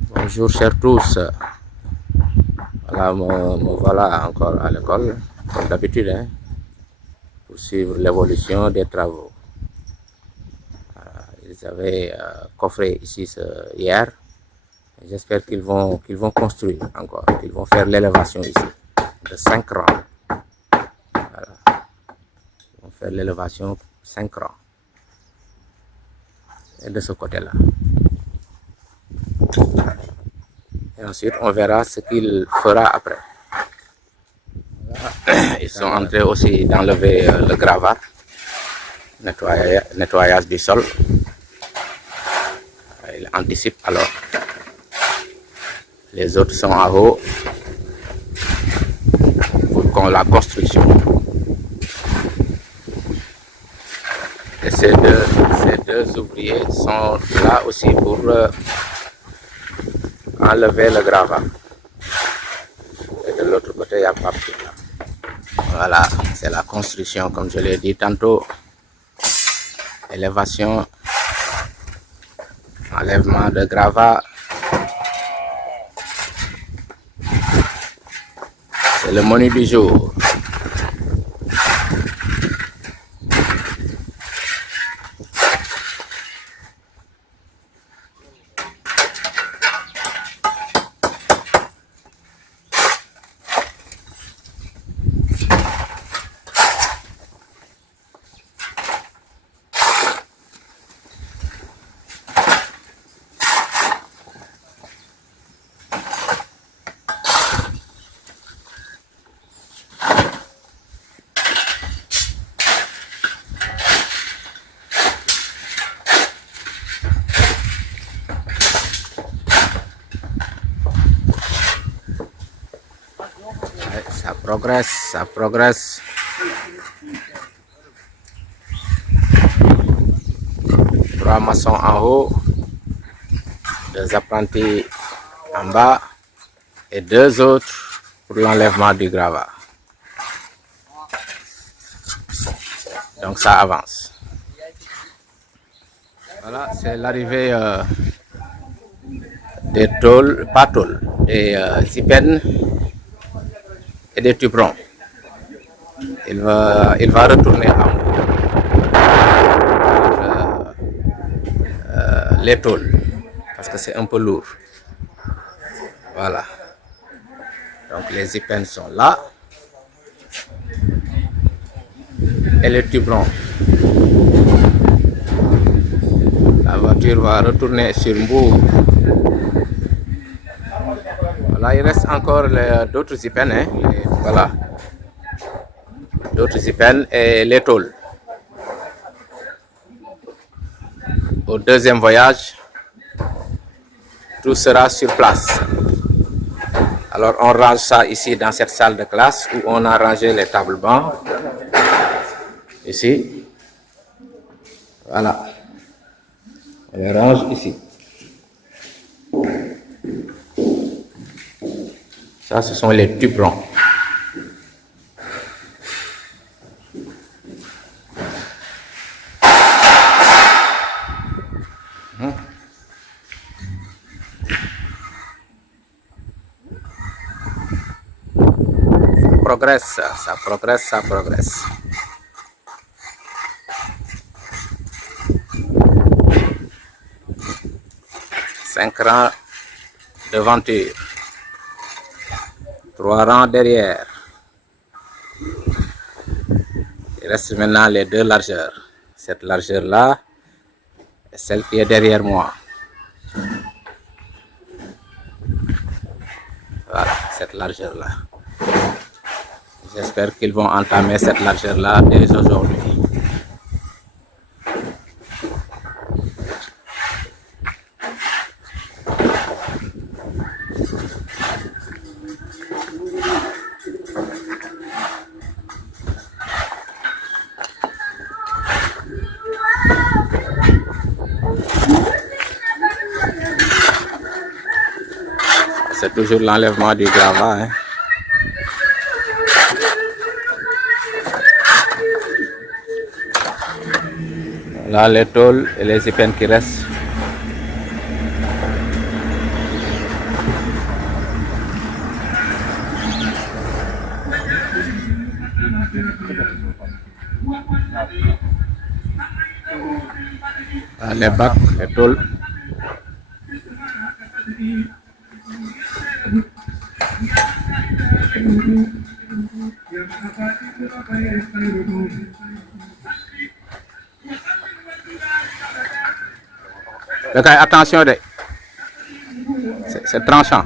Bonjour chers tous. Voilà, me voilà encore à l'école, comme d'habitude, pour suivre l'évolution des travaux. Ils avaient coffré ici hier. J'espère qu'ils vont construire encore, qu'ils vont faire l'élévation ici de 5 rangs. Voilà. Ils vont faire l'élévation 5 rangs. Et de ce côté-là. Et ensuite, on verra ce qu'il fera après. Voilà. Ils sont en train aussi d'enlever le gravat, nettoyage du sol. Il anticipe alors. Les autres sont en haut pour la construction. Et ces deux ouvriers sont là aussi pour enlever le gravat. Et de l'autre côté, il n'y a pas plus là. Voilà, c'est la construction, comme je l'ai dit tantôt. Élévation, enlèvement de gravat. C'est le menu du jour. Ça progresse. Trois maçons en haut, deux apprentis en bas et deux autres pour l'enlèvement du gravat. Donc ça avance. Voilà, c'est l'arrivée des tôles, pas tôles, des zipènes et des tuberons. Il va retourner en haut les tôles parce que c'est un peu lourd. Voilà. Donc les zipènes sont là et les tuberons. La voiture va retourner sur Mbour. Voilà, il reste encore d'autres zipènes. Voilà. D'autres zipènes et les tôles. Au deuxième voyage, tout sera sur place. Alors on range ça ici dans cette salle de classe où on a rangé les tables bancs. Ici. Voilà. On les range ici. Ça, ce sont les tuberons. Ça progresse. 5 rangs devanture, 3 rangs derrière. Il reste maintenant les deux largeurs. Cette largeur-là et celle qui est derrière moi. Voilà, cette largeur-là. J'espère qu'ils vont entamer cette largeur-là dès aujourd'hui. C'est toujours l'enlèvement du gravat. Là, les tôles et les zipènes qui restent. Les bacs, les tôles. Ok, attention, c'est tranchant.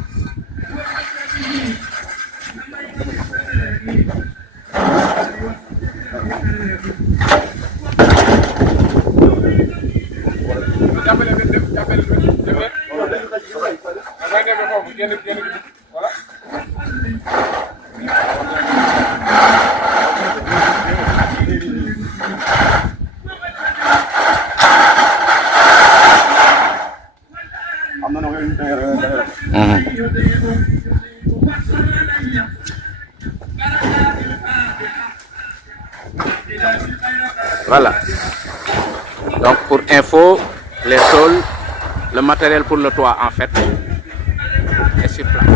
Voilà. Donc pour info, les tôles, le matériel pour le toit en fait est sur place.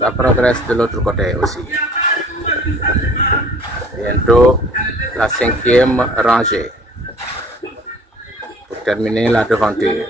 Ça progresse de l'autre côté aussi. Bientôt la 5e rangée pour terminer la devanture.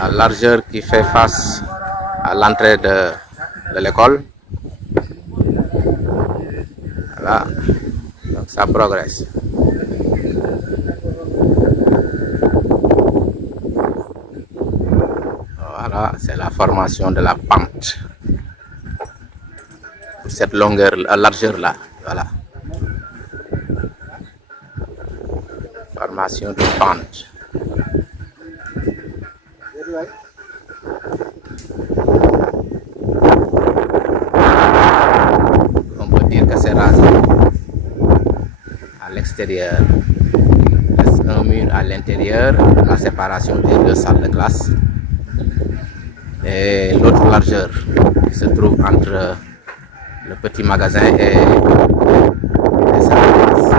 La largeur qui fait face à l'entrée de l'école. Voilà, donc ça progresse. Voilà, c'est la formation de la pente pour cette longueur, largeur là. Voilà, formation de pente. On peut dire que c'est rasé à l'extérieur. Il reste un mur à l'intérieur, la séparation des deux salles de classe. Et l'autre largeur qui se trouve entre le petit magasin et les salles de classe.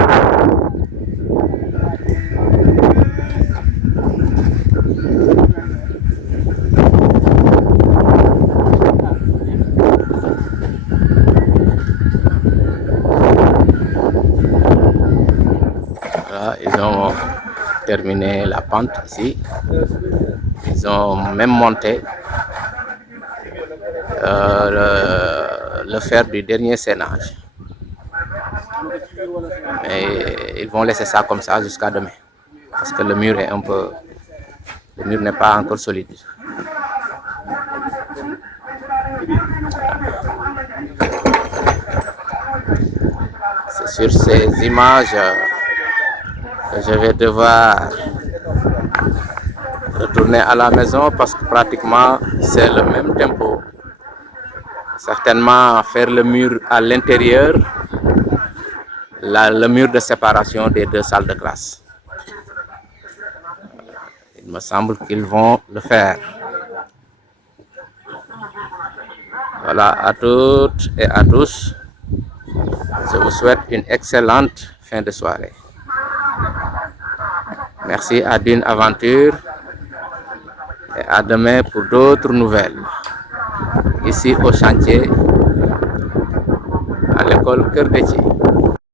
Voilà, ils ont terminé la pente ici. Ils ont même monté le fer du dernier seinage. Et ils vont laisser ça comme ça jusqu'à demain. Parce que le mur est le mur n'est pas encore solide. C'est sur ces images que je vais devoir retourner à la maison parce que pratiquement c'est le même tempo. Certainement faire le mur à l'intérieur, le mur de séparation des deux salles de classe. Il me semble qu'ils vont le faire. Voilà, à toutes et à tous, je vous souhaite une excellente fin de soirée. Merci à Dune Aventure et à demain pour d'autres nouvelles. Ici au chantier, à l'école Cœur d'Étier.